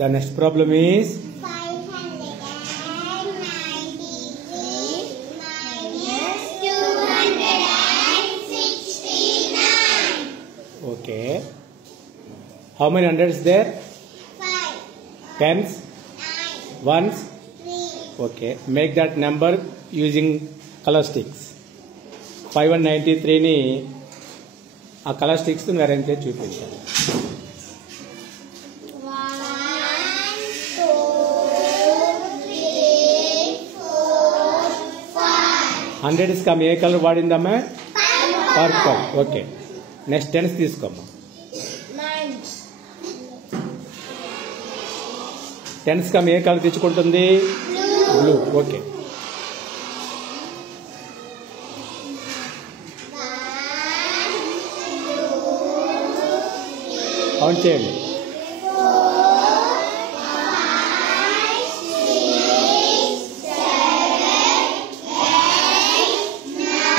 The next problem is 593 minus 269. okay. How many hundreds there? 5, Tens, 9, ones. 3. Okay. Make that number using color sticks. 593 ni ఆ colour sticks తో arrange చేసి చూపించాలి. 1, 2, 3, 4, 5. 100s come ఏ colour వాడిందమ్మా? Purple. Okay. Next tens తీసుకోమ్మా. 9. Tens come ఏ colour తెచ్చుకుంటుంది? Blue. Okay. Count చేయండి.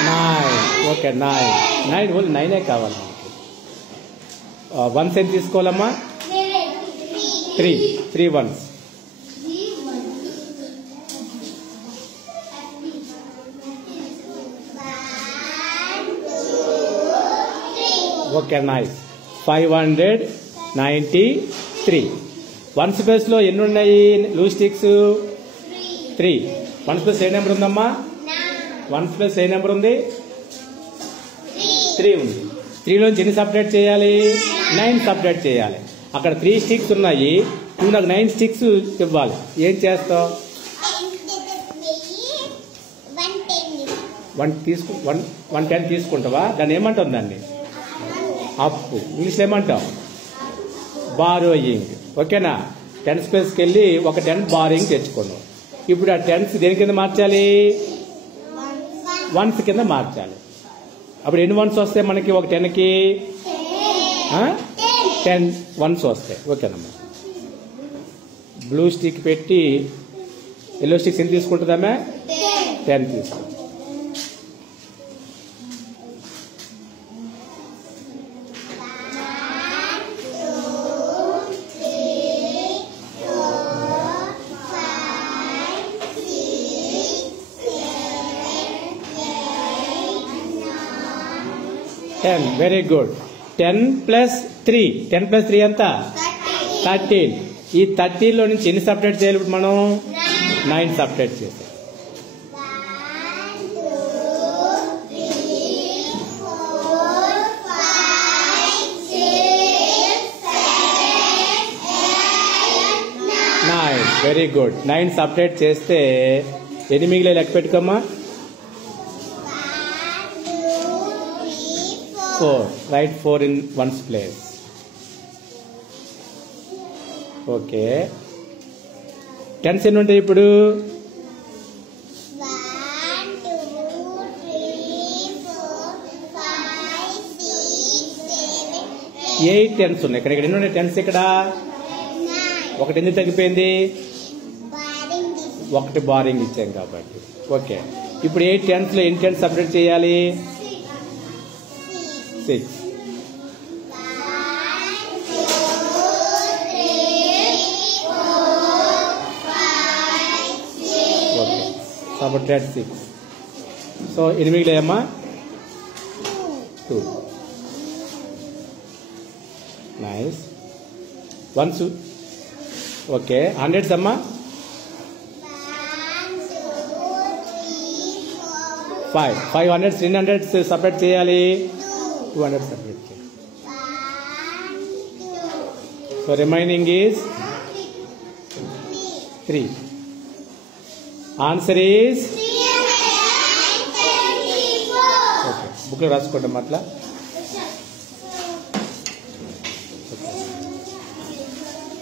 9. ఓకే 9 ఓన్లీ 9 కావాలి మనకి. వన్స్ ఎంత తీసుకోవాలమ్మా? 3 once. Okay nice. 593. Ones place లో ఎన్ని ఉన్నాయి లూజ్ స్టిక్స్? 3. వన్స్ ప్లేస్ ఏ నెంబర్ ఉందమ్మా? వన్స్ ప్లేస్ ఏ నెంబర్ ఉంది? 3 ఉంది. 3 లోంచి ఎన్ని సపరేట్ చేయాలి? 9 సపరేట్ చేయాలి. అక్కడ 3 స్టిక్స్ ఉన్నాయి, నువ్వు నాకు 9 స్టిక్స్ ఇవ్వాలి. ఏం చేస్తావు? 110 తీసుకుంటావా? దాన్ని ఏమంటావు? దాన్ని అప్పు. ఇంగ్లీష్లో ఏమంటావు? బారోయింగ్. ఓకేనా? 10 స్పేస్కి వెళ్ళి ఒక 10 బారోయింగ్ తెచ్చుకున్నావు. ఇప్పుడు ఆ 10s దేని కింద మార్చాలి? వన్స్ కింద మార్చాలి. అప్పుడు ఎన్ని వన్స్ వస్తాయి మనకి? ఒక 10కి 10 వన్స్ వస్తాయి. ఓకేనమ్మా. బ్లూ స్టిక్ పెట్టి ఎల్లో స్టిక్స్ ఎన్ని తీసుకుంటుందమ్మా? 10 తీసుకుంటాం. Very good. 10 ప్లస్ 3 ఎంత? 13. ఈ 13 లో నుంచి ఎన్ని సపరేట్ చేయాలి ఇప్పుడు మనం? 9 సపరేట్ చేసాం. 1, 2, 3, 4, 5, 6, 7, 8, 9. Very good. 9 సపరేట్ చేస్తే ఎన్ని మిగిలే లెక్క పెట్టుకోమ్మా? 4. Right 4 in one's place. Okay. 10s ఎన్ని ఉంటాయి ఇప్పుడు? 1, 2, 3, 4, 5, 6, 7, 8 10s ఉన్నాయి. ఇక్కడ ఎన్ని ఉన్నాయి 10s? ఇక్కడ 9. ఒకటి ఎందుకు తగ్గిపోయింది? Baring this. ఒకటి బారింగ్ ఇచ్చాం కాబట్టి. ఓకే. ఇప్పుడు 8 10s లో ఎన్ని 10s సపరేట్ చేయాలి? 6. 1, 2, 3, 4, 5, 6. ఓకే. సపరేట్ 6. సో ఎన్ని మిగిలాయమ్మా? 2. నైస్. వన్స్. ఓకే. 100s అమ్మా? 1, 2, 3, 4, 5. 500s 300s సపరేట్ చేయాలి. 200 సపరేట్ చేయాలి. 1, 2, so remaining is 3. Answer is 374. Okay. బుక్లో రాసుకోండి అట్లా.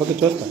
ఓకే చూస్తా.